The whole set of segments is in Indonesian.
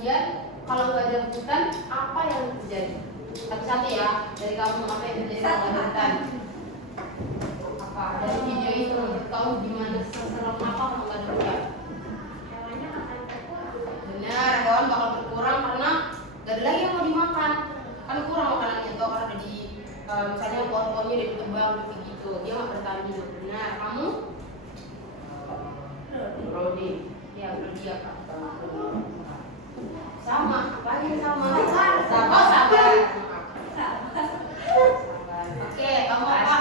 bagian kalau nggak ada hutan apa yang terjadi? Satu-satu ya, dari kamu apa yang terjadi kalau nggak ada hutan? Apa dari video itu menurut kamu gimana, seserem apa kalau nggak ada hutan? Hewannya akan berkurang. Benar, hewan bakal berkurang karena gak ada lagi yang mau dimakan, kan kurang makanannya tuh karena di misalnya pohon-pohonnya udah ditebang kayak gitu, dia nggak bertahan hidup. Benar, kamu? Brody, ya Brody apa? Sama, apa aja sama? Sabar, sabar. Oke, kamu apa?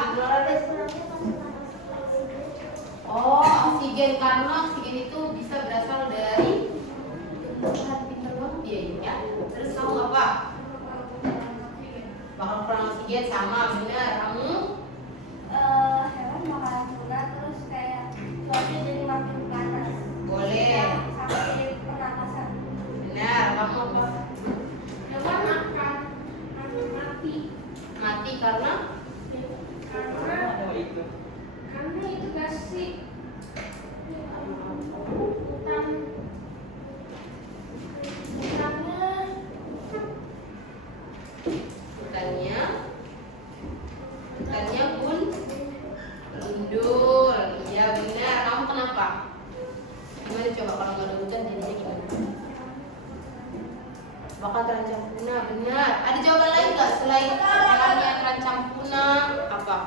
Oh, oksigen, karena oksigen itu bisa berasal dari pintar banget dia ini ya. Terus kamu apa? Bakal kurang oksigen, sama, benar. Kamu? Hewan bakalan punah, terus kayak cuaca jadi makin panas. Boleh. Sampai pernapasan. Benar. Kamu apa? Hewan akan mati. Mati karena? Karena itu gak sih hutannya gundul. Iya benar. Kamu kenapa? Gimana coba kalau nggak ada hutan jadinya gimana? Bakal terancam punah. Benar. Ada jawaban lain nggak selain hewannya terancam punah? Apa?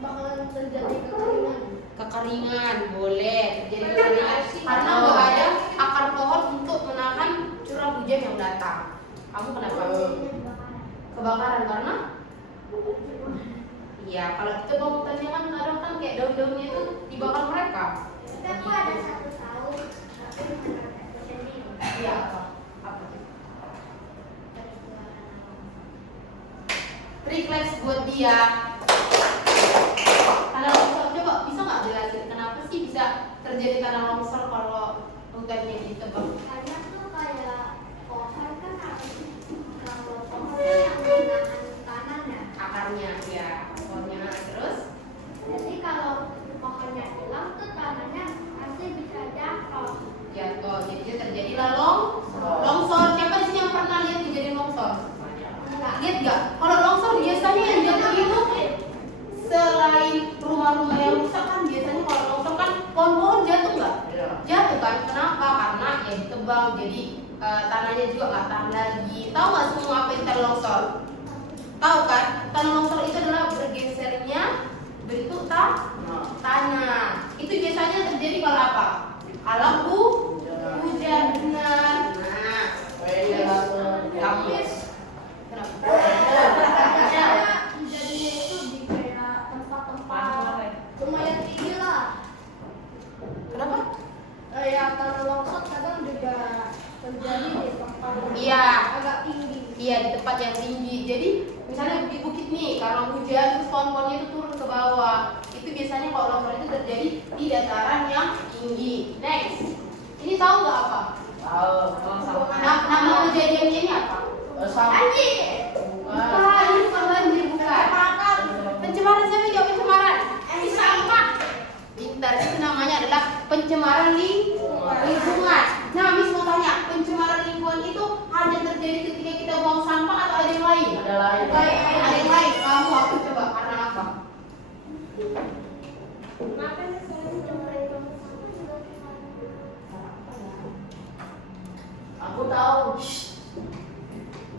bakalan terjadi kekeringan. Kekeringan. Boleh terjadi kekeringan karena nggak ada akar pohon untuk menahan curah hujan yang datang. Kamu kenapa? Kebakaran karena? Iya, kalau kita bang hutannya kan kadang kan kayak daun-daunnya itu dibakar mereka. Tapi aku ada satu tahu, tapi bukan sendiri. Iya apa? Apa? Refleks buat dia. Tanah longsor, coba bisa nggak jelasin kenapa sih bisa terjadi tanah longsor kalau hutannya ditebang? Karena tuh kayak pohon kan harus, kalau pohon kan yang menahan tanah ya. Akarnya, ya, pohonnya. Terus? Jadi kalau pohonnya hilang tuh tanahnya pasti bisa jatuh. Jatuh, jadi terjadilah longsor. Siapa di sini yang pernah lihat kejadian longsor? Lihat nggak? Kalau longsor biasanya yang jatuh itu selain rumah-rumah yang rusak kan biasanya kalau longsor kan pohon-pohon jatuh nggak? Jatuh kan? Kenapa? Karena ya ditebang, jadi tanahnya juga nggak tahan lagi. Tahu nggak semua apa itu tanah longsor? Tahu kan? Tanah longsor itu adalah bergesernya bentuk tanah. Itu biasanya terjadi kalau apa? Kalau hujan, benar. Nah, kamu kenapa? Jadinya itu di kayak tempat-tempat lumayan tinggi lah. Kenapa? Ya tanah longsor kadang juga terjadi di tempat Iya. agak tinggi. Iya, di tempat yang tinggi. Jadi misalnya bukit-bukit nih, karena hujan terus pohon-pohonnya itu turun ke bawah. Itu biasanya kalau longsor itu terjadi di dataran yang tinggi. Next, ini tahu nggak apa? Tahu. Nama kejadiannya ini apa? Banjir. Bukan, ini bukan banjir, bukan. Pencemaran, siapa yang jawab pencemaran? Sampah. Pintar, itu namanya adalah pencemaran lingkungan. Nah, Miss mau tanya, pencemaran lingkungan itu hanya terjadi ketika kita buang sampah atau ada yang lain? Ada lain. Ada yang lain. Kamu aku coba karena apa? Makanya saya mencemari sampah. Aku tahu.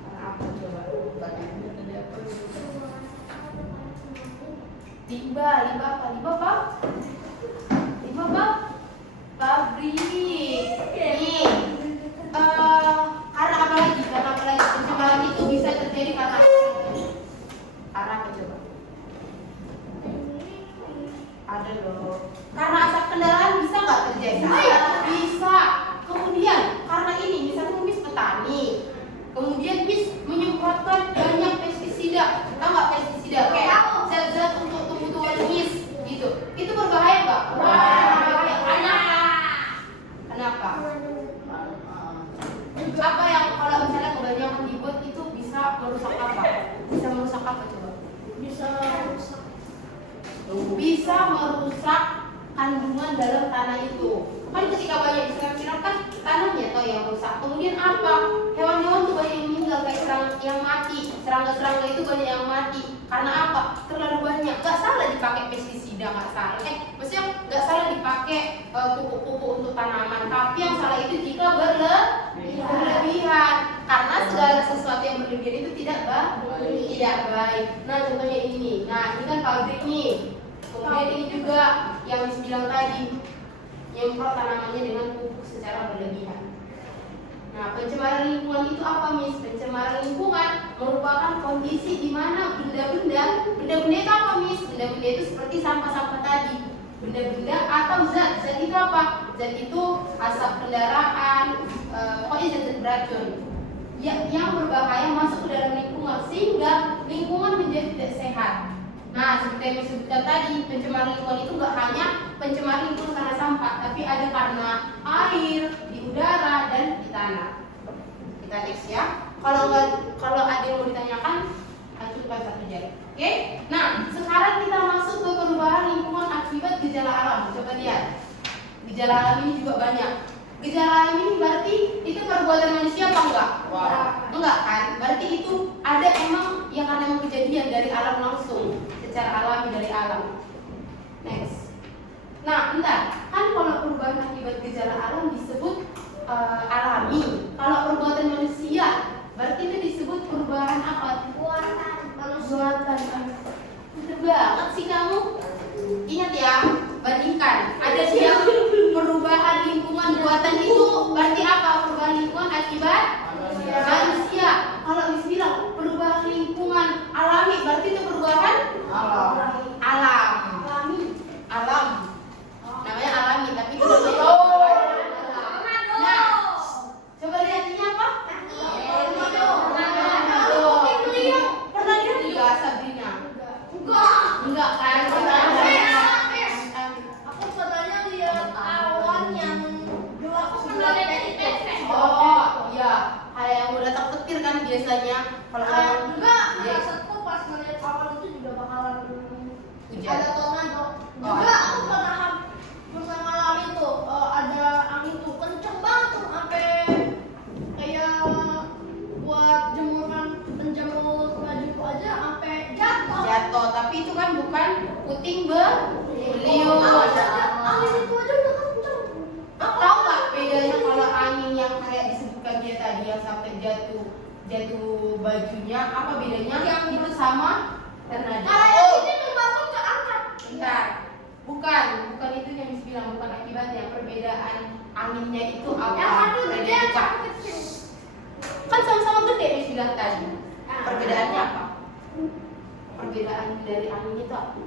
Karena apa coba? Limbah apa? Limbah apa? Limbah apa? Pabrik. Nih, karena apa lagi? Karena apa lagi? Pencemaran itu bisa terjadi karena apa coba? Ada loh. Karena asap kendaraan bisa nggak terjadi? Bisa. Kemudian karena ini, misalnya Miss petani, kemudian Miss menyemprotkan banyak pestisida. Tahu nggak pestisida? Kayak zat-zat untuk tumbuh-tumbuhan Miss gitu. Itu berbahaya nggak? Kenapa? Apa yang kalau misalnya kebanyakan dibuat itu bisa merusak apa? Bisa merusak apa coba? Bisa merusak kandungan dalam tanah itu. Kan ketika banyak disiram-siram kan tanahnya toh yang rusak. Kemudian serangga-serangga itu banyak yang mati. Karena apa? Terlalu banyak. Gak salah dipakai pestisida, gak salah. Maksudnya gak salah dipakai pupuk-pupuk untuk tanaman. Tapi yang salah itu jika berlebihan. Karena segala sesuatu yang berlebihan itu tidak baik. Nah contohnya ini. Nah ini kan pabrik nih. Kemudian ini juga yang Miss bilang tadi, nyemprot tanamannya dengan pupuk secara berlebihan. Nah, pencemaran lingkungan itu apa, Miss? Pencemaran lingkungan merupakan kondisi di mana benda-benda itu apa, Miss? Benda-benda itu seperti sampah-sampah tadi. Benda-benda atau zat itu apa? Zat itu asap kendaraan, pokoknya zat beracun yang berbahaya masuk ke dalam lingkungan sehingga lingkungan menjadi tidak sehat. Nah, seperti yang disebutkan tadi, pencemaran lingkungan itu nggak hanya pencemaran lingkungan karena sampah, tapi ada karena air, di udara, dan di tanah. Kita next ya. Kalau ada yang mau ditanyakan, acungkan satu jari. Oke? Nah, sekarang kita masuk ke perubahan lingkungan akibat gejala alam. Coba lihat. Gejala alam ini juga banyak. Gejala alam ini berarti itu perbuatan manusia apa enggak? Enggak kan? Berarti itu ada emang yang karena emang kejadian dari alam langsung, secara alami dari alam. Next. Nah, bentar. Kan kalau perubahan akibat gejala alam disebut alami. Kalau perbuatan manusia, berarti itu disebut perubahan apa? Buatan. Betul banget sih kamu. Ingat ya, bandingkan. Ada yang perubahan lingkungan buatan itu berarti apa? Perubahan lingkungan akibat manusia. Kalau Miss bilang perubahan lingkungan alami, berarti itu perubahan alam. Namanya alami, tapi itu nah, coba lihat ini apa? Pernah lihat juga Sabrina? Enggak kan? Aku katanya lihat awan yang gelap sebenarnya di TV. Oh iya, kayak yang udah tak petir kan biasanya. Kalau enggak, maksudku pas melihat awan itu juga bakalan hujan. ada tornado. Juga aku pernah mengalami tuh ada angin tuh kenceng banget tuh sampai kayak buat penjemur baju aja sampai jatuh. Tapi itu kan bukan puting beliung. Angin itu aja udah kenceng. Tahu nggak bedanya kalau angin yang kayak disebutkan dia tadi yang sampai jatuh bajunya, apa bedanya? Yang itu sama tornado. Kalau ini membangun ke angkat. Bentar. Bukan itu yang Miss bilang, bukan akibatnya. Perbedaan anginnya itu apa? Yang satu gede, yang Perbedaan. satu kecil. Kan sama-sama gede Miss bilang tadi. Perbedaannya apa? Perbedaan dari angin itu apa?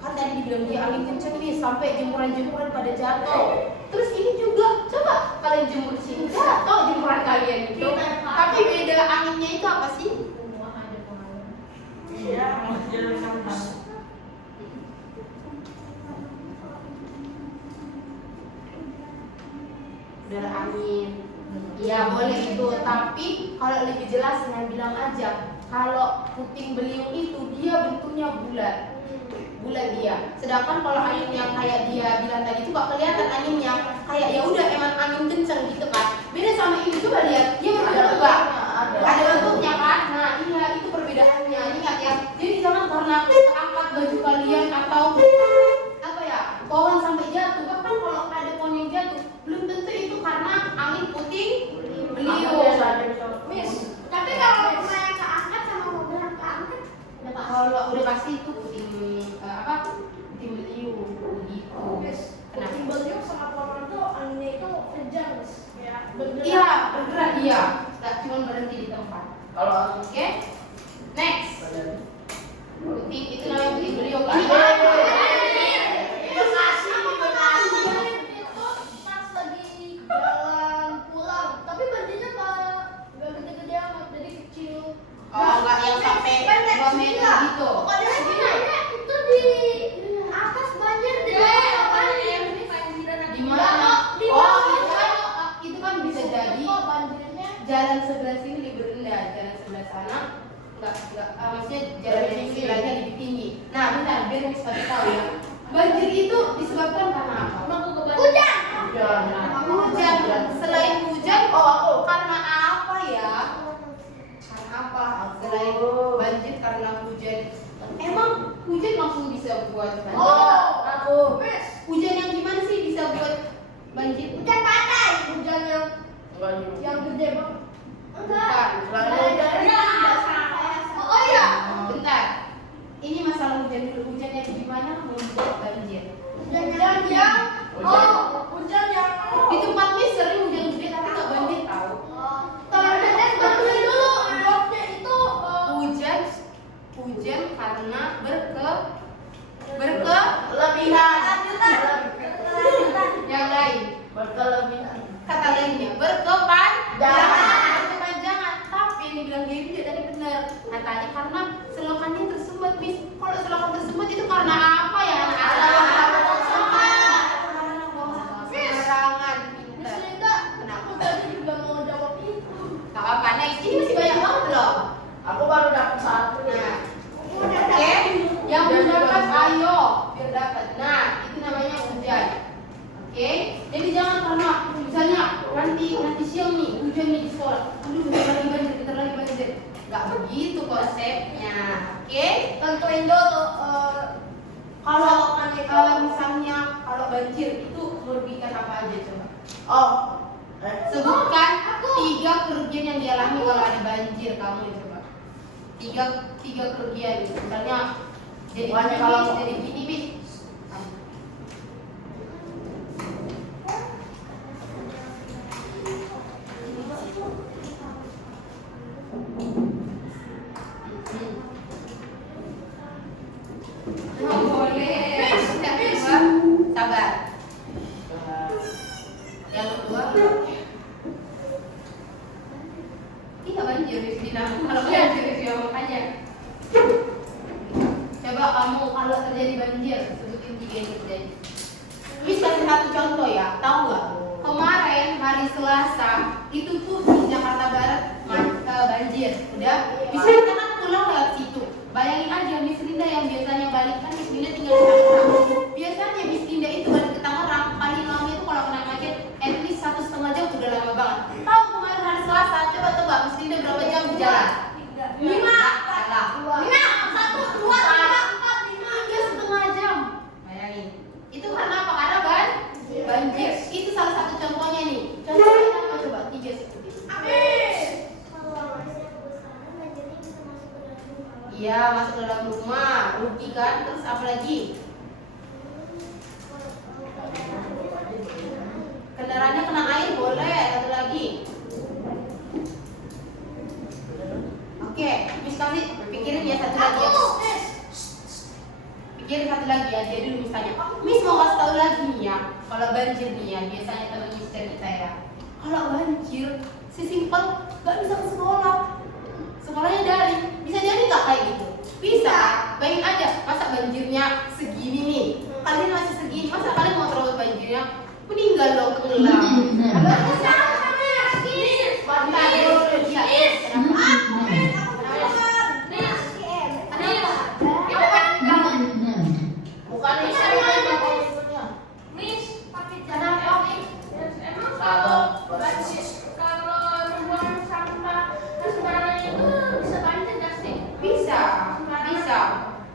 Kan tadi dibilang dia angin kenceng nih sampai jemuran-jemuran pada jatuh. Terus ini juga, coba kalian jemur di sini jatuh jemuran kalian itu. Tapi beda anginnya itu apa sih? Iya, jalan santai. Udara angin. Ya boleh itu, tapi kalau lebih jelas saya bilang aja, kalau puting beliung itu dia bentuknya bulat dia. Sedangkan kalau angin yang kayak dia bilang tadi itu gak kelihatan anginnya, kayak ya udah emang angin kenceng gitu kan. Beda sama ini, coba lihat, dia berubah. Ada bentuknya kan? Nah iya itu perbedaannya. Ingat ya, jadi jangan karena keangkat baju kalian atau apa ya pohon sampai jatuh. Bahkan kalau ada pohon yang jatuh, belum tentu itu karena angin puting beliung. Miss, tapi kalau rumahnya keangkat sama mobilnya keangkat, Kalau udah pasti itu puting beliung gitu. Miss, puting beliung sama tornado anginnya itu kencang, Miss. Ya, Iya, bergerak dia. Nggak cuma berhenti di tempat. Kalau Oke? Next. Puting itu namanya puting beliung. Ini itu pas lagi jalan pulang, tapi banjirnya nggak gede-gede amat, jadi kecil. nggak yang sampai 2 meter gitu. Pokoknya segini aja itu di atas banjir di bawah banjir. Di mana? Itu kan bisa jadi Banjirnya jalan sebelah sini lebih rendah, jalan sebelah sana nggak maksudnya jalan yang istilahnya lebih tinggi. Nah bentar, biar Miss Fati tahu ya, banjir itu disebabkan karena apa? hujan. Hujan. Selain hujan, karena apa ya? Karena apa? buat banjir? Oh, Aku. Miss. Hujan yang gimana sih bisa buat banjir? Hujan badai. Hujan Enggak juga. yang gede banget. Bukan. Selalu. Oh iya. Bentar. Ini masalah hujan dulu. Hujan yang gimana membuat banjir? Hujan yang hujan yang Di tempat Miss sering hujan gede tapi nggak banjir tahu. Teman-teman bantuin dulu. Buatnya itu Hujan karena Lebihan. yang lain. Berkelebihan. Kata lainnya berkepanjangan. Tapi yang dibilang Gaby juga tadi benar. Katanya karena selokannya tersumbat, Miss. Kalau selokan tersumbat itu karena apa ya anak-anak? Sembarangan. Miss Linda, Kenapa? aku tadi juga mau jawab itu. Gak apa-apa, next. Ini masih banyak banget loh. Aku baru dapat satu. Nah, oke, yang belum dapat ayo biar dapat. Nah, itu namanya hujan. Oke, jadi jangan karena misalnya nanti siang nih hujan nih di sekolah. Aduh, bentar lagi banjir. Gak begitu konsepnya. Oke, Tentuin dulu kalau misalnya kalau banjir itu merugikan apa aja coba? Oh. Sebutkan 3 kerugian yang dialami kalau ada banjir kamu coba. Tiga kerugian. Misalnya jadi Pokoknya gini, kalau- jadi gini, Bis. Oh, boleh. Yang kedua, sabar. Yang kedua, iya banjir di sini. Kalau banjir di sini makanya. Coba kamu kalau terjadi banjir, sebutin 3 yang terjadi. Miss kasih satu contoh ya, tahu nggak? Kemarin hari Selasa itu tuh di Jakarta Barat banjir, udah. Miss Linda kan pulang lewat situ. Bayangin aja Miss Linda yang biasanya balik kan Miss Linda tinggal di Tangerang. Biasanya Miss Linda itu balik ke Tangerang paling lama itu kalau kena macet at least 1,5 jam udah lama banget. Tahu kemarin hari Selasa, coba tebak Miss Linda berapa jam di jalan? 5. Salah. 5, 1, 2, 3, 4, 5. 3,5 jam. Bayangin. Itu karena apa? Karena banjir. Itu salah satu contohnya nih. Contohnya apa coba? 3 sebutin. Iya, masuk ke dalam rumah, rugi kan? Terus apa lagi? Kendaraannya kena air boleh, satu lagi. Oke, Miss kasih pikirin ya satu lagi ya. Pikirin satu lagi aja dulu misalnya. Miss mau kasih tahu lagi nih ya. Kalau banjir nih ya, biasanya teman Miss cerita ya. Kalau banjir, sesimpel nggak bisa ke sekolah. Sekolahnya daring, bisa jadi nggak kayak gitu? Bisa. Bayangin aja, masa banjirnya segini nih, kalian masih segini, masa kalian mau terobos banjirnya? Meninggal dong, tenggelam. Bentar dulu, iya. Bukan bisa maksudnya. Bisa.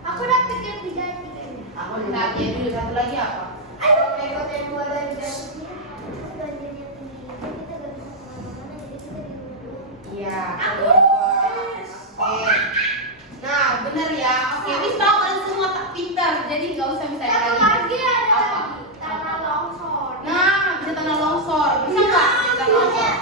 Aku udah pikir 3-3-nya. Aku bentar ya dulu, satu lagi apa? Iya. Oke. Nah, bener ya. Oke, Miss tahu kan semua tak pintar, jadi nggak usah misalnya Satu lagi. lagi ada Apa? lagi. Tanah longsor. Nah, bisa tanah longsor. Bisa nggak? Bisa tanah longsor.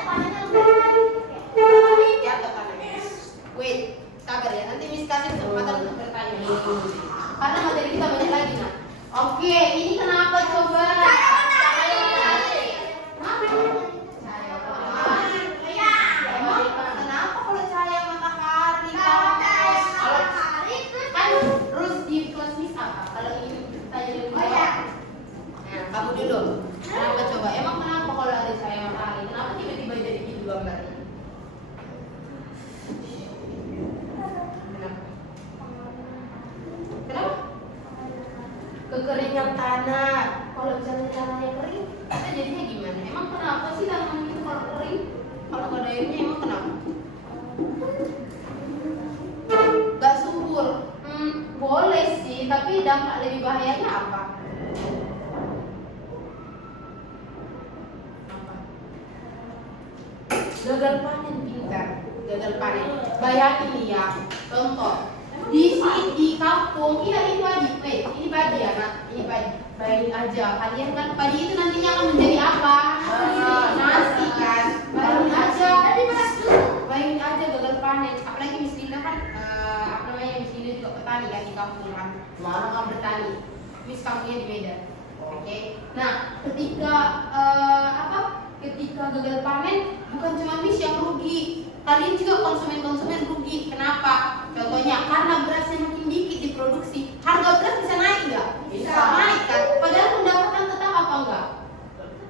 Gagal panen pintar. Gagal panen. Bayangin nih ya, contoh. Di sini di kampung, iya ini padi. Ini padi ya, nak. Ini padi. Bayangin aja, kalian kan padi itu nantinya akan menjadi apa? Nasi kan. Bayangin aja. Bayangin aja gagal panen. Apalagi Miss Linda kan, apa namanya, Miss Linda juga petani kan di kampung kan. Mana Kamu bertani. Miss kampungnya di Medan. Oke. Nah, ketika gagal panen, bukan cuma Miss yang rugi. Kalian juga konsumen rugi. Kenapa? Contohnya karena berasnya makin dikit diproduksi, harga beras bisa naik nggak? Bisa. Naik kan? Padahal pendapatan tetap apa enggak?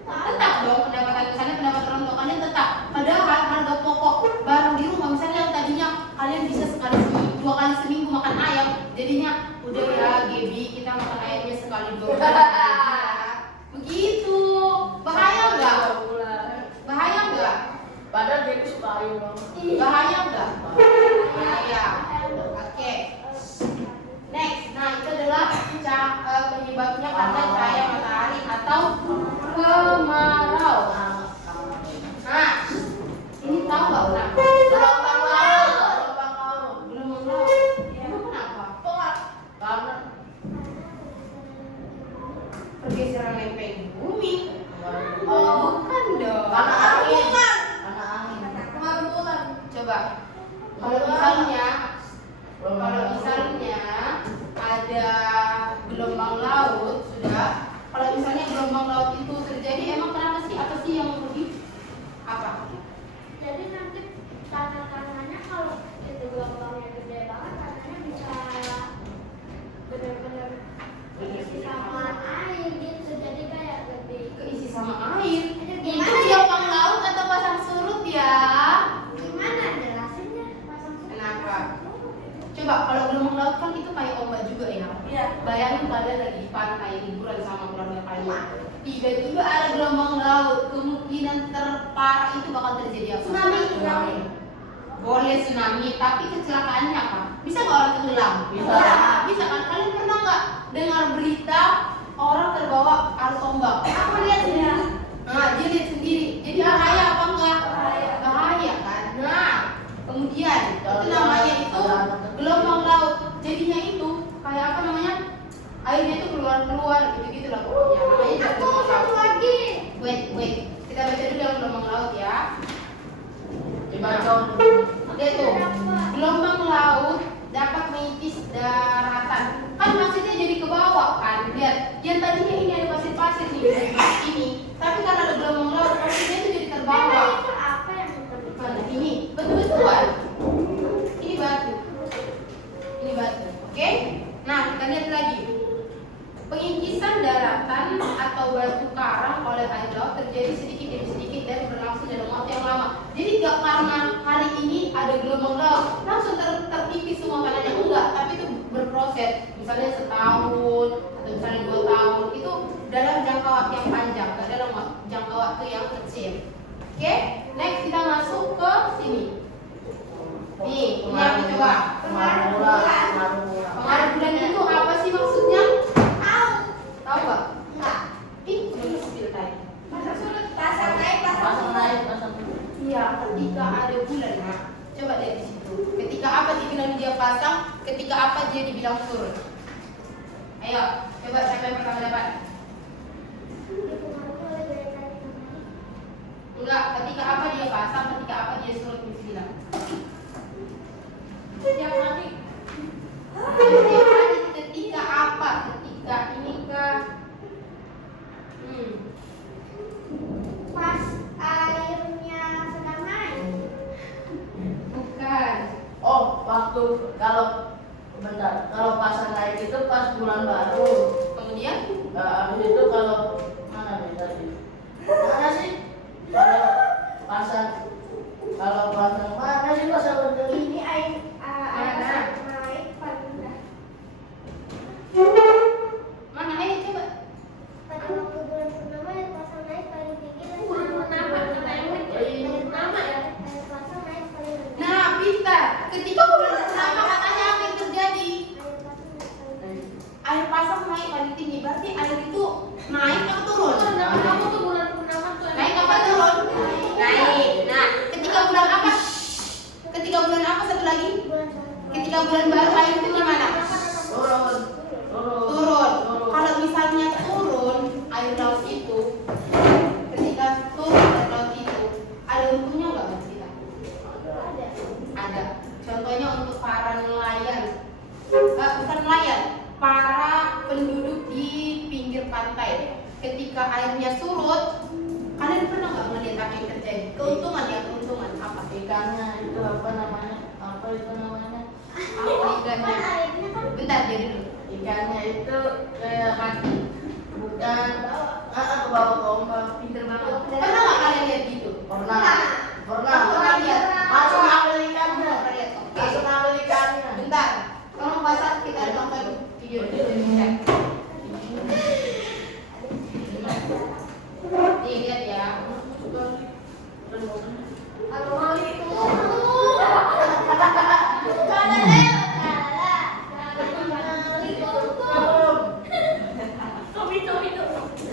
Tetap dong pendapatan, misalnya pendapatan untuk kalian tetap. Padahal harga pokok barang di rumah misalnya yang tadinya kalian bisa sekali seminggu, 2 kali seminggu makan ayam, jadinya udah ya Gaby kita makan ayamnya sekali 2 kali aja. Begitu. Bahaya nggak? Bahaya nggak? Padahal dia suka ayam banget. Bahaya nggak? Bahaya. Oke. Next, nah itu adalah penyebabnya karena cahaya matahari atau kemarau. Nah, ini tahu nggak kenapa? Gelombang laut. Gelombang laut. Emang kenapa? Karena Pergeseran lempeng bumi. oh, Bukan dong. karena angin. Bukan. Karena angin. Pengaruh bulan. Coba. Kalau misalnya ada gelombang laut sudah. Kalau misalnya gelombang laut itu terjadi, emang kenapa sih? Apa sih yang rugi? Apa? Jadi nanti tanah-tanahnya kalau itu gelombangnya gede banget, tanahnya bisa benar-benar keisi sama air gitu. Jadi kayak lebih Keisi sama air. Itu Itu gimana ya? gelombang laut atau pasang surut ya? gimana jelasinnya? Pasang surut. Kenapa? Coba kalau gelombang laut kan itu kayak ombak juga ya. Iya. Bayangin kalian lagi di pantai liburan sama keluarga kalian. Tiba-tiba ada gelombang laut, kemungkinan terparah itu bakal terjadi apa? Tsunami. Boleh tsunami, tapi kecelakaannya apa? Bisa nggak orang tenggelam? Bisa. Bisa kan? Kalian pernah nggak dengar berita orang terbawa arus ombak? Aku lihat sendiri. Nah, dia lihat sendiri. Jadi bahaya apa enggak? Bahaya. Bahaya kan? Nah, kemudian itu namanya itu gelombang laut. Jadinya itu kayak apa namanya? Airnya itu keluar gitu-gitu lah pokoknya. Namanya juga Aku gelombang satu laut. lagi. Wait. Kita baca dulu yang gelombang laut ya. Dibaca. Oke tuh. Gelombang laut dapat mengikis daratan. Kan maksudnya jadi ke bawah kan? Lihat, yang tadinya ini ada pasir-pasir nih ini, tapi karena ada gelombang laut, pasirnya itu jadi terbawa. Memang itu apa yang terjadi? Mana ini? Betul-betulan. Ini batu. Ini batu. Oke? Nah, kita lihat lagi. Pengikisan daratan atau batu karang oleh air laut terjadi sedikit demi sedikit dan berlangsung dalam waktu yang lama. Jadi gak karena hari ini ada gelombang laut langsung terkikis semua tanahnya, enggak, tapi itu berproses. Misalnya setahun atau misalnya 2 tahun, itu dalam jangka waktu yang panjang, gak dalam jangka waktu yang kecil. Oke? Next kita masuk ke sini. Nih, ini aku coba. Pengaruh bulan. Pengaruh bulan itu apa sih maksudnya? Tahu nggak? Enggak. Ih, udah spill tadi. Pasang surut, pasang naik, pasang Pasang turun. naik, pasang turun. Iya, ketika ada bulan, nah. Coba lihat di situ. Ketika apa dibilang dia pasang, ketika apa dia dibilang surut. Ayo, coba siapa yang pertama dapat? Dipengaruhi oleh gaya tarik matahari. Enggak, ketika apa dia pasang, ketika apa dia surut, Miss bilang. Setiap hari. Setiap hari ketika apa? Ketika ini kah? Pas airnya sedang naik. Bukan. Oh, waktu kalau pasang naik itu pas bulan baru. Kemudian Habis itu kalau mana nih tadi? Mana sih? Kalau pasang mana sih pasang bener? Ini air Mana? naik paling rendah. mana? Ayo coba. Pada waktu bulan purnama air pasang naik paling tinggi dan bulan purnama karena emang bulan purnama ya air pasang naik paling rendah. Nah, pintar. Ketika bulan pertama katanya apa yang terjadi? Air pasang naik paling rendah. Air pasang naik paling tinggi. Berarti air itu naik bulan baru air itu gimana? Turun. Turun. Kalau misalnya turun air laut itu, ketika turun air laut itu, ada untungnya nggak buat kita? Ada. Contohnya untuk para nelayan, bukan nelayan, para penduduk di pinggir pantai. Ketika airnya surut, kalian pernah nggak melihat apa yang terjadi? Keuntungan ya, keuntungan apa? Ikannya itu apa namanya? Apa itu namanya? Apa ikannya? Bentar, jadi dulu. Ikannya itu kayak mati. Bukan ke bawah ombak. Pinter banget. Pernah nggak kalian lihat gitu? Pernah. Pernah lihat? Langsung ambil ikannya. Pernah lihat? Oke. Langsung ambil ikannya. Bentar, tolong pasang kita nonton video dulu di chat. Nih lihat ya. Kalau mau itu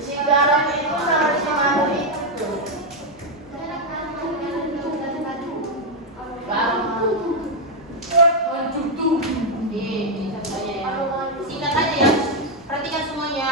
Si garam itu harus mandi. Nih, ini contohnya ya. Singkat aja ya. Perhatikan semuanya.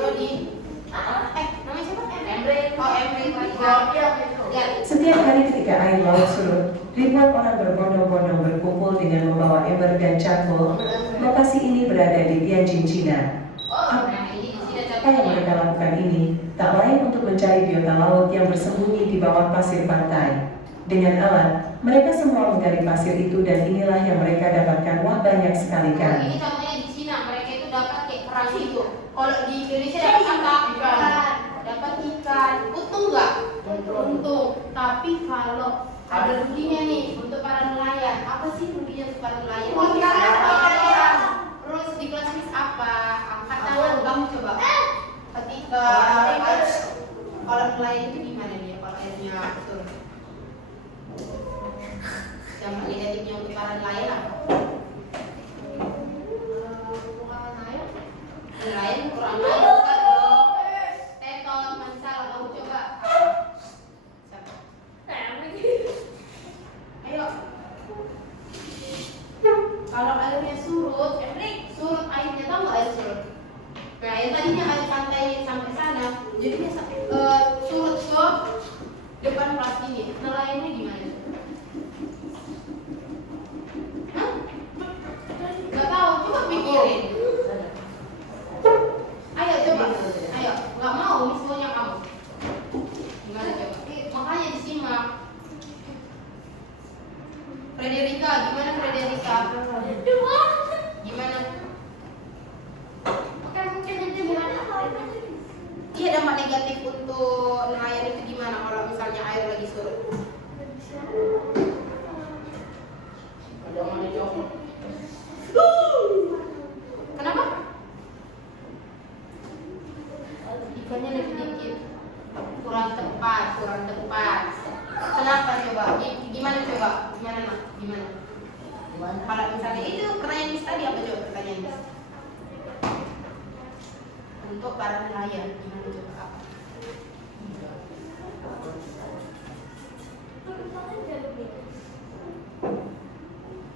Brody. Namanya siapa? Emre. Oh, Emre. Perhatikan. Lihat. Setiap hari ketika air laut surut, ribuan orang berbondong-bondong berkumpul dengan membawa ember dan cangkul. Lokasi ini berada di Tianjin, Cina. Nah, ini di sini Apa yang mereka lakukan ini tak lain untuk mencari biota laut yang bersembunyi di bawah pasir pantai. Dengan alat, mereka semua menggali pasir itu dan inilah yang mereka dapatkan. Wah, banyak sekali kan. Ini contohnya di Cina, mereka itu dapat kayak kerang itu. Kalau di Indonesia dapat apa? Ikan. Dapat ikan. Untung nggak? Untung. Tapi kalau ada ruginya nih untuk para nelayan. Apa sih ruginya untuk para nelayan? Terus di kelas Miss apa? Angkat tangan, kamu coba. Ketika kalau nelayan itu gimana dia kalau airnya turun? Dampak negatifnya untuk para nelayan apa? Nelayan kurang air juga dong. Teton, masalah kamu coba. Siapa? Ayo. Kalau airnya surut, surut airnya tahu nggak air surut? Nah, yang tadinya air pantai sampai sana, jadinya surut ke depan kelas ini. Nelayannya gimana? Hah? Nggak tahu, coba pikirin. Ayo coba, ayo. Nggak mau, misalnya kamu. Gimana coba? Makanya disimak. Frederika, gimana Frederika? Gimana? Iya, dampak negatif untuk nelayan itu gimana kalau misalnya air lagi surut? Jangan dicoba. Kenapa? Ikannya lebih dikit, kurang tepat. Kenapa coba? Gimana coba? Gimana nak? Gimana? Kalau misalnya itu pertanyaan Miss tadi apa coba pertanyaan Miss? Untuk para nelayan gimana coba apa?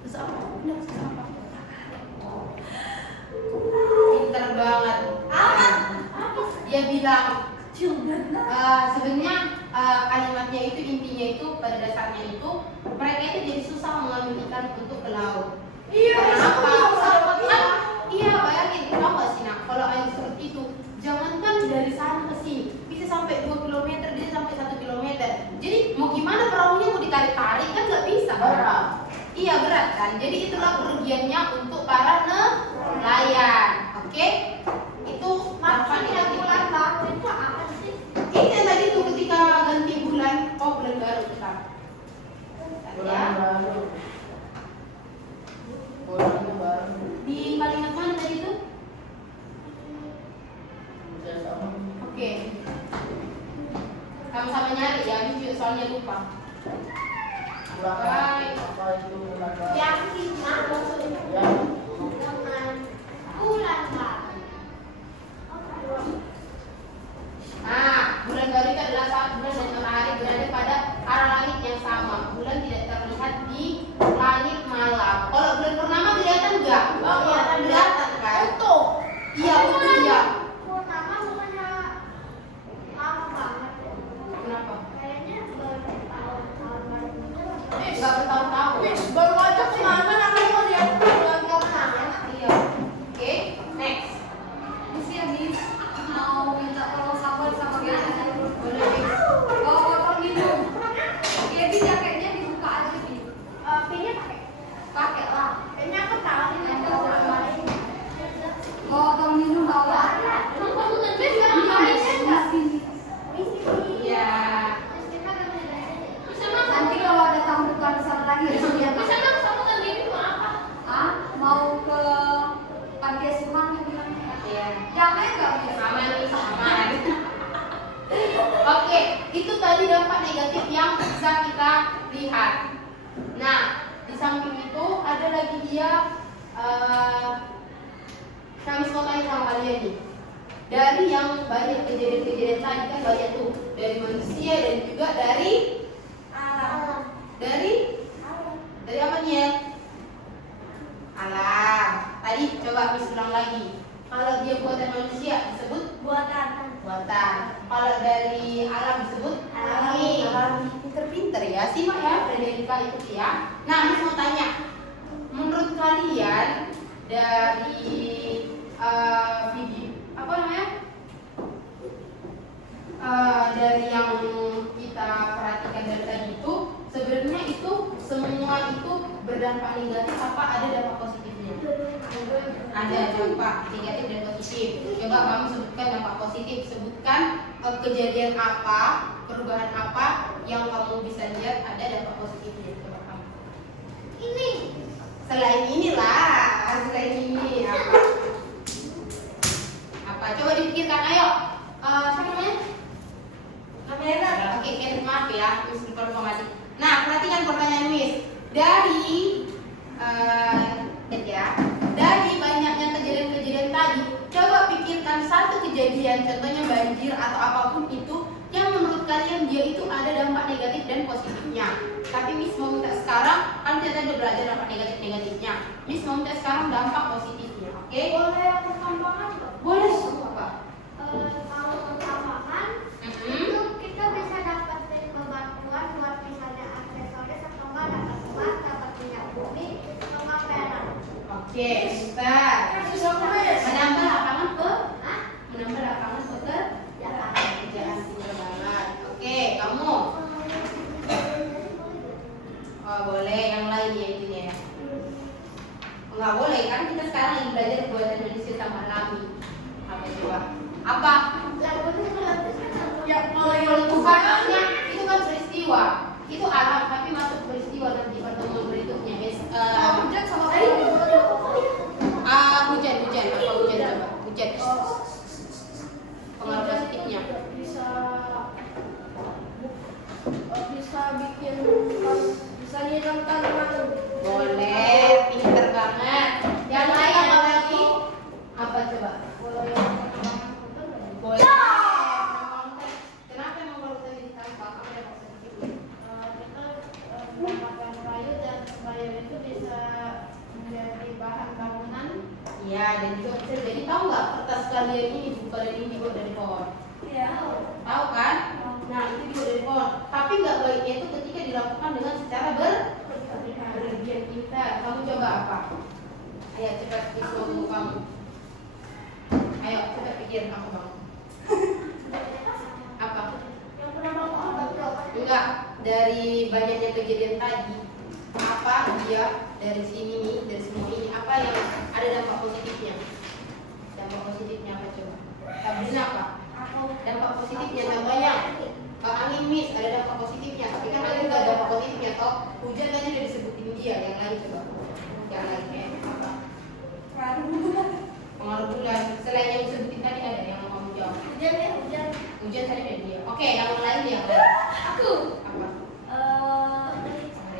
Terus apa? Udah, terus apa? Pinter banget. Dia bilang sebenarnya kalimatnya itu intinya itu pada dasarnya itu mereka itu jadi susah mengambil ikan untuk ke laut. Kenapa? Kan, iya bayangin, tahu nggak sih nak? Kalau air surut itu, jangankan dari sana ke sini, bisa sampai 2 km, bisa sampai 1 km. Jadi mau gimana perahunya mau ditarik-tarik kan nggak bisa. Berat. Iya berat kan. Jadi itulah kerugiannya untuk para nelayan. Oke? Itu dampak negatif. Ini yang tadi tuh ketika ganti bulan, bulan baru kita. Bulan baru. Bulan baru. Di kalimat mana tadi tuh? Udah sama. Oke. Sama-sama nyari ya, ini juga soalnya lupa. Bulan Baik. apa itu bulan baru? Yang lima maksudnya Ya. dengan bulan baru. Nah, bulan baru itu adalah saat bulan dan matahari berada pada arah langit yang sama. Bulan tidak terlihat di langit malam. Kalau bulan purnama Kenapa? Kayaknya bertahun-tahun baru muncul. Enggak bertahun-tahun. Wih, baru aja kemana aku mau lihat bulan kemana? Iya. Oke, next. Misi habis mau minta tolong sahabat sama Gaby. Boleh. Bawa botol minum. Gaby jaketnya dibuka aja sih. Pinnya pakai. Pakai lah. Kayaknya aku tahu ini yang mau ngapain. Bawa botol minum bawa. Kamu nanti sekarang ngapain enggak? Misi. Iya. Nanti kalau ada tamu bukan sana lagi ya dia. Bisa dong, kamu tadi ini mau apa? Ah, mau ke panti asuhan ya bilangnya. Iya. Jangan enggak bisa. Aman nih, aman. Oke, itu tadi dampak negatif yang bisa kita lihat. Nah, di samping itu ada lagi dia kami mau tanya sama kalian nih. Dari yang banyak kejadian-kejadian tadi kan banyak tuh dari manusia dan juga dari apa nih ya? Alam. Tadi coba Miss ulang lagi. Kalau dia buatan manusia disebut Buatan. buatan. Kalau dari alam disebut Alami. Alami. Pinter-pinter ya, simak ya Frederika itu ya. Nah, Miss mau tanya, menurut kalian dari video apa namanya? Dari yang kita perhatikan dari tadi itu sebenarnya itu semua itu berdampak negatif apa ada dampak positifnya? Ada dampak negatif dan positif. Coba kamu sebutkan dampak positif. Sebutkan kejadian apa, perubahan apa yang kamu bisa lihat ada dampak positifnya. Coba kamu. Ini. Selain inilah, selain ini apa? Apa? Coba dipikirkan. Ayo. Siapa namanya? Oke, maaf ya, Miss lupa mati. Nah, perhatikan pertanyaan Miss. Dari dari banyaknya kejadian-kejadian tadi, coba pikirkan satu kejadian, contohnya banjir atau apapun itu, yang menurut kalian dia itu ada dampak negatif dan positifnya. Tapi Miss mau minta sekarang, kan kita udah belajar dampak negatif-negatifnya. Miss mau minta sekarang dampak positifnya, oke? Boleh aku tambahkan nggak? Boleh, apa? Kalau tambahkan itu kita bisa dapetin bantuan buat misalnya aksesoris atau enggak dapat emas, dapat minyak bumi, atau enggak perak. Oke, bentar. Menambah lapangan menambah lapangan pekerjaan banget. Oke, kamu. Oh, boleh yang lain ya intinya ya. Enggak boleh kan kita sekarang lagi belajar buatan manusia sama alami. Apa coba? Apa? Ya, Kalau bukannya itu kan peristiwa. Itu alam tapi masuk peristiwa nanti pertemuan berikutnya. hujan sama Hujan apa hujan coba? Hujan. Pengaruh positifnya. bisa bikin bisa nyiramkan madu. Boleh, pinter banget. Yang lain apa lagi? Apa coba? Boleh. Kenapa emang kalau kita ditambah apa yang positifnya? Kita menggunakan kayu dan kayu itu bisa menjadi bahan bangunan. Iya, dan juga bisa jadi tahu nggak kertas kalian ini bukan ini dibuat dari pohon. Iya. Tahu kan? Nah itu dibuat dari pohon. Tapi nggak baiknya itu ketika dilakukan dengan secara berlebihan kita. Kamu coba apa? Ayo cepat disuruh kamu. Ayo cepat pikir kamu bang. Apa? Yang pernah bangun Enggak, dari banyaknya kejadian tadi, apa dia dari sini nih, dari semua ini, apa yang ada dampak positifnya? Dampak positifnya apa coba? Sabrina apa? Dampak positifnya contohnya angin Miss ada dampak positifnya, tapi kan angin nggak ada dampak positifnya toh. Hujan kan udah disebutin dia, yang lain coba. Yang lain apa? Pengaruh bulan. Selain yang disebutin tadi ada yang mau jawab. hujan. Hujan tadi ada dia. Oke, yang lain yang lain. Aku. Apa?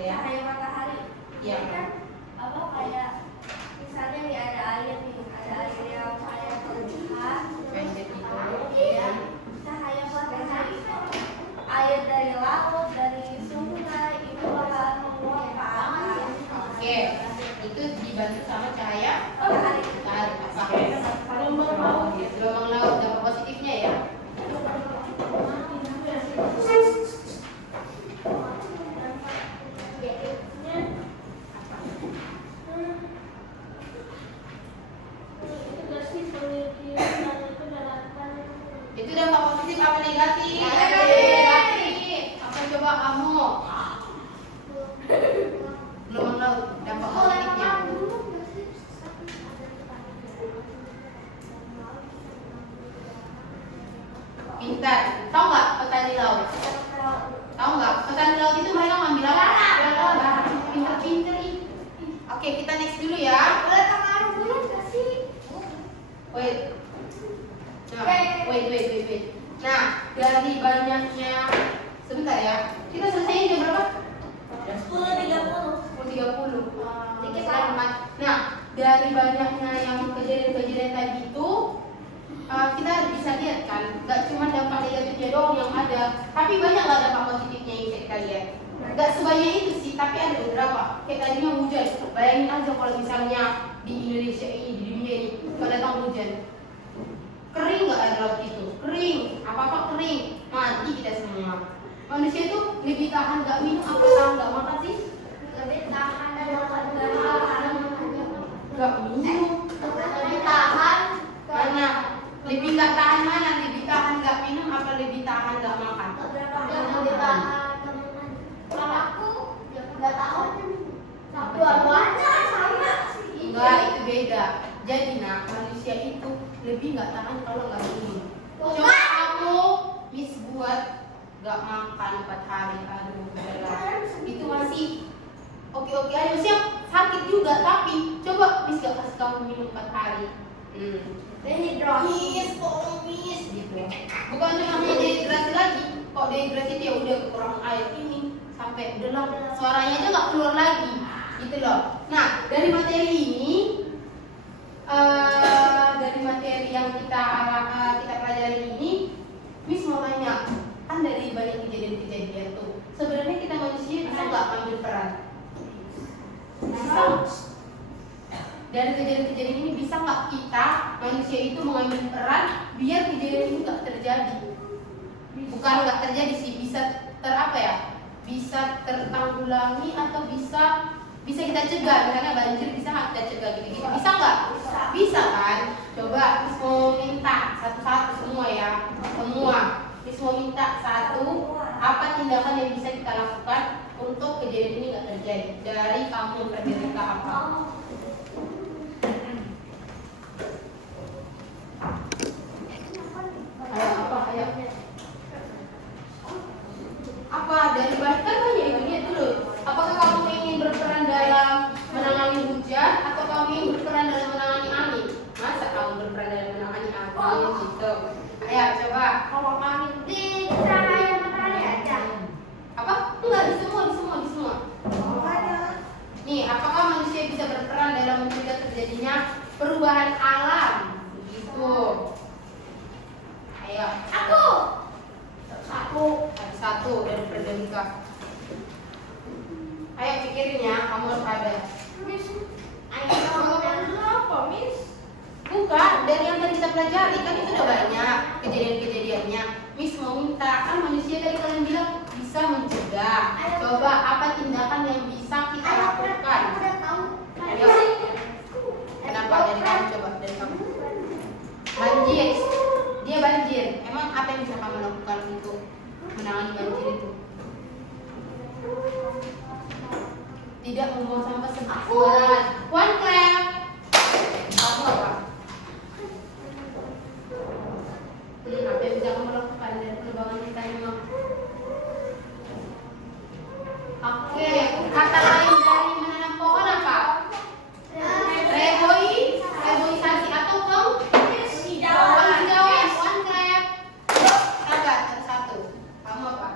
Cahaya matahari. Iya. Kan apa kayak misalnya nih ada air yang cahaya terlihat. Pendek itu. Iya. Cahaya matahari air dari laut, dari sungai itu bakal menguap ke atas. Oke, itu dibantu sama cahaya Matahari. matahari. Apa? Gelombang laut. Gelombang laut dampak positifnya ya. pinter ih. Oke, kita next dulu ya. Boleh pengaruh bulan nggak sih? Wait. Nah, Oke. wait. Nah, dari banyaknya sebentar ya. Kita selesai jam berapa? 10.30. 10.30. Dikit Selamat. Nah, dari banyaknya yang kejadian-kejadian tadi itu kita bisa lihat kan, gak cuma dampak negatifnya doang yang ada, tapi banyak lah dampak positifnya yang kita lihat. Gak sebanyak itu sih, tapi ada beberapa. Kayak tadinya hujan. Bayangin aja kalau misalnya di Indonesia ini, di dunia ini, kalau datang hujan, kering nggak ada laut itu? Kering, apa-apa kering, mati kita semua. Manusia itu lebih tahan nggak minum apa tahan nggak makan sih? Lebih tahan dan makan Nggak minum. lebih tahan Mana? Lebih nggak tahan mana? Lebih tahan nggak minum apa lebih tahan nggak makan? yang lebih tahan. Kalau aku nggak tahu. Dua-duanya sama sih. Enggak, itu beda. Jadi nah, manusia itu lebih nggak tahan kalau nggak minum. Coba kamu miss buat nggak makan 4 hari, aduh, udahlah. Itu masih oke aja. Maksudnya sakit juga, tapi coba miss gak kasih kamu minum 4 hari. Dehidrasi, tolong miss. Gitu. Bukan cuma hanya dehidrasi lagi. Kok dehidrasi itu ya udah kekurangan air ini sampai udahlah suaranya aja nggak keluar lagi, gitu loh. Nah, dari materi ini, dari materi yang kita pelajari ini, Miss mau tanya, kan dari banyak kejadian-kejadian tuh, sebenarnya kita manusia bisa nggak ambil peran? Bisa. Dari kejadian-kejadian ini bisa nggak kita manusia itu mengambil peran biar kejadian ini nggak terjadi? Bukan nggak terjadi sih, bisa bisa tertanggulangi atau bisa kita cegah. Misalnya banjir bisa nggak kita cegah gitu, bisa nggak? Bisa kan? Coba Miss mau minta satu-satu semua ya, semua. Miss mau minta satu, apa tindakan yang bisa kita lakukan untuk kejadian ini nggak terjadi? Dari kamu Frederica apa? Ayo. Apa dari bahkan banyak ini dulu? Apakah kamu ingin berperan dalam menangani hujan atau kamu ingin berperan dalam menangani angin? Masa kamu berperan dalam menangani angin gitu? Ayo coba. Kalau kami di cahaya matahari aja. Apa? Enggak, di semua. Nih, apakah manusia bisa berperan dalam mencegah terjadinya perubahan alam? Gitu. Ayo. Aku. Ada satu dari Frederica. Ayo pikirin ya, kamu harus ada. Miss, ayo apa, Miss? Bukan, dari yang tadi kita pelajari kan itu udah banyak kejadian-kejadiannya. Miss mau minta, kan manusia tadi kalian bilang bisa mencegah. Coba apa tindakan yang bisa kita lakukan? Aku udah tahu. Ayo. Kenapa dari kamu? Coba dari kamu. Banjir. Dia banjir. Emang apa yang bisa kamu lakukan untuk menangani banjir itu? Tidak membuang sampah sembarangan. One clap. Kamu apa? Apa yang bisa kamu lakukan dari penerbangan kita memang? Oke, kata lain dari menanam pohon apa? Reboisasi atau kau? Penghijauan. One clap. Sabar, satu. Kamu apa?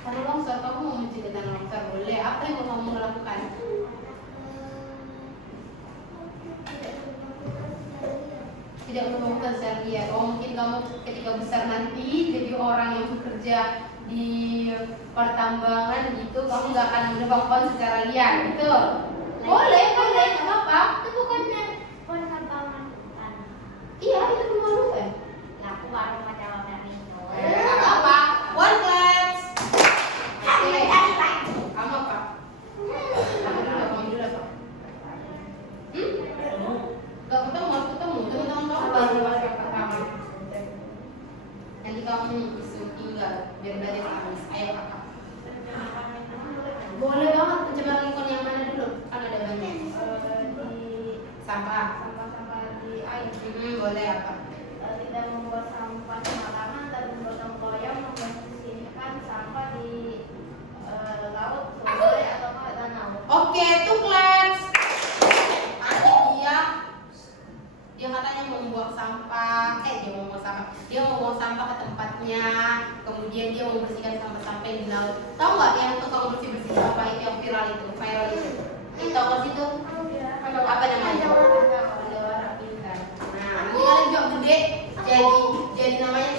Tanah longsor, kamu mau mencegah tanah longsor boleh. Apa yang mau kamu lakukan? Tidak menemukan secara liar. Oh, mungkin kamu ketika besar nanti jadi orang yang bekerja di pertambangan gitu, kamu nggak akan menebang pohon secara liar, gitu. Boleh, nggak apa-apa. Itu bukannya penerbangan bukan. Iya, itu kemaluan. Nah, aku baru mau jawab yang itu. Nggak apa-apa. One clap. Oke. Kamu apa? Kamu dulu apa? Gak ketemu, harus ketemu. Teman-teman kamu baru masuk yang pertama. Nanti kamu disuruh tinggal biar belajar habis. Ayo kakak. Boleh banget pencegahan lingkungan yang mana dulu? Kan ada banyak. Sampah Sampah-sampah di air. boleh apa? Tidak membuat sampah sembarangan dan bergotong royong membersihkan sampah di Dia mau buang sampah ke tempatnya, kemudian dia mau bersihkan sampah-sampah yang di laut. Tahu nggak yang tukang bersih sampah itu yang viral itu? Tahu nggak sih itu? Apa namanya? Pandawara Pintar. Nah, nanti kalian juga gede, jadi namanya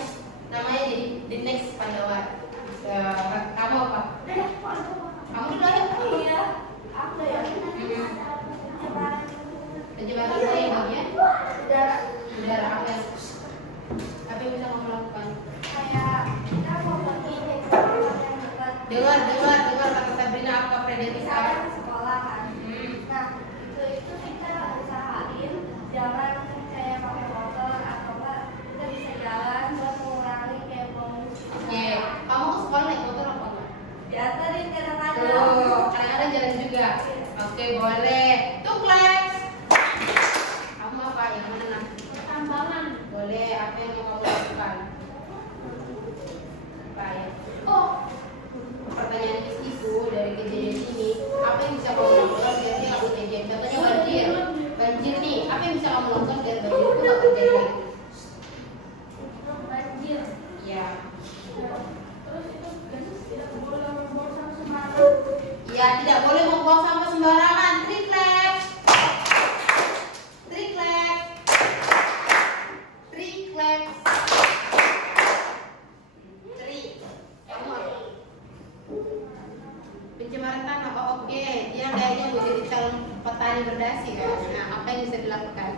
jadi the next Pandawara. Kamu apa? Kamu udah ya? Iya, aku ya. Penjelasan saya bagian udara apa yang bisa kamu lakukan? Kayak kita mau pergi ke Dengar kata Sabrina apa Frederika? misalnya ke sekolah kan. Nah, itu kita usahain jalan kayak pakai motor atau enggak kita bisa jalan buat mengurangi kayak polusi. Oke, kamu ke sekolah naik motor apa enggak? Diantarin kadang-kadang. Tuh, kadang-kadang jalan juga. Oke, boleh. Tuh, Flex. Kamu apa? Yang mana nah? Tambangan. Boleh. Apa yang mau kamu lakukan? Apa ya? Oh, Pertanyaan itu dari kejadian ini, apa yang bisa kamu lakukan biar dia nggak kejadian? Contohnya banjir nih. Apa yang bisa kamu lakukan biar banjir itu nggak terjadi lagi? banjir. Iya. Terus itu tidak boleh membuang sampah sembarangan. Iya, tidak boleh membuang sampah sembarangan. Triklek. Kamu apa? Pencemaran tanah. Oh, oke. Dia kayaknya mau jadi calon petani berdasi kan. Nah, apa yang bisa dilakukan?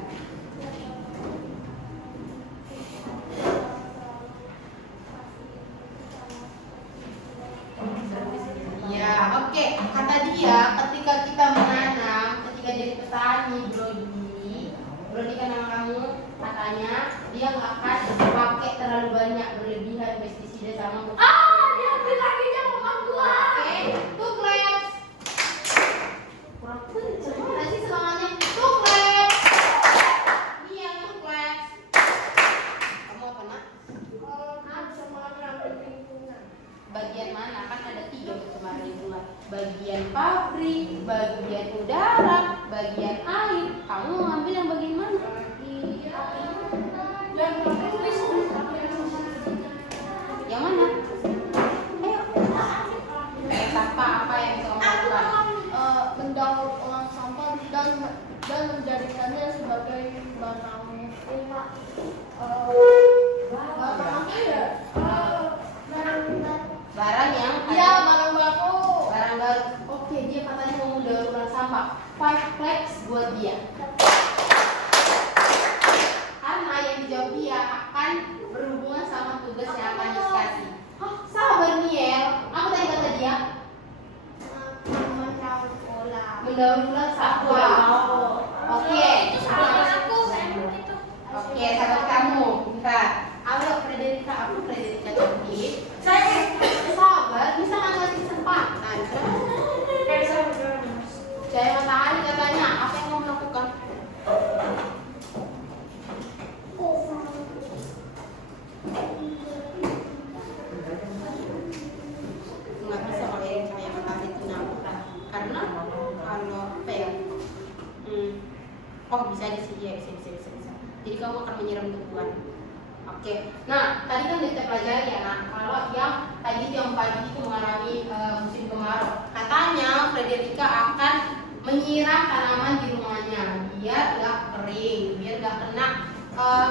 Ya, oke. Kata dia, ketika kita menanam, ketika jadi petani, Brody kan nama kamu, katanya dia nggak akan pakai terlalu banyak berlebihan pestisida sama pupuk. Dia ambil kakinya memang kuat. Oke, tukles. Kurang kenceng mana sih semangatnya? Tukles. Iya, tukles. Kamu apa nak? Pencemaran lingkungan. Bagian mana? Kan ada 3 pencemaran lingkungan. Bagian pabrik, bagian udara, bagian air. Kamu mau ambil yang bagian mana? Dan Yang mana? Ayo. Apa yang bisa kamu lakukan? mendaur ulang sampah dan menjadikannya sebagai barang apa ya? Barang yang Iya, barang baru. barang baru. Oke, dia katanya mau mendaur ulang sampah. 5 flags buat dia. Karena yang dijawab dia akan berhubungan sama tugas yang akan dikasih. Hah, sabar Niel. Apa tadi kata dia? Mendaur ulang sampah. Oke. Oke, sahabat kamu. Bentar. Ayo Frederika, aku Frederika cantik. Saya sabar, bisa nggak ngasih kesempatan? Cahaya matahari katanya. Apa yang kamu lakukan? Nggak bisa kalau yang cahaya matahari itu nyamuk, karena kalau apa ya? Oh bisa di sini ya, bisa. Jadi kamu akan menyiram tumbuhan. Oke. Nah tadi kan kita pelajari ya. Nah kalau yang tadi itu yang pagi itu mengalami musim kemarau, katanya Frederika akan menyiram tanaman di rumahnya biar nggak kering, biar nggak kena.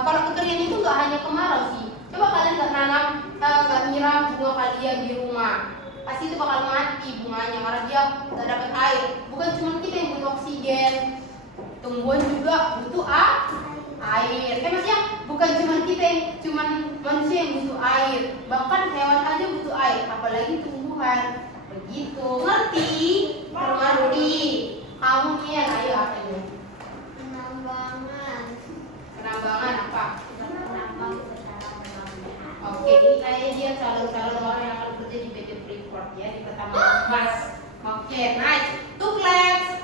Kalau kekeringan itu nggak hanya kemarau sih. Coba kalian nggak nyiram bunga kalian di rumah, pasti itu bakal mati bunganya karena dia nggak dapat air. Bukan cuma kita yang butuh oksigen, tumbuhan juga butuh air. Maksudnya bukan cuma kita yang manusia yang butuh air, bahkan hewan aja butuh air, apalagi tumbuhan. Begitu, ngerti? Permadi, kamu nih ya, ayo apa ini? Penambangan apa? Oke, ini kayaknya dia calon-calon orang yang akan kerja di PT Freeport ya, di pertambangan emas. Oke, nice. Tukles.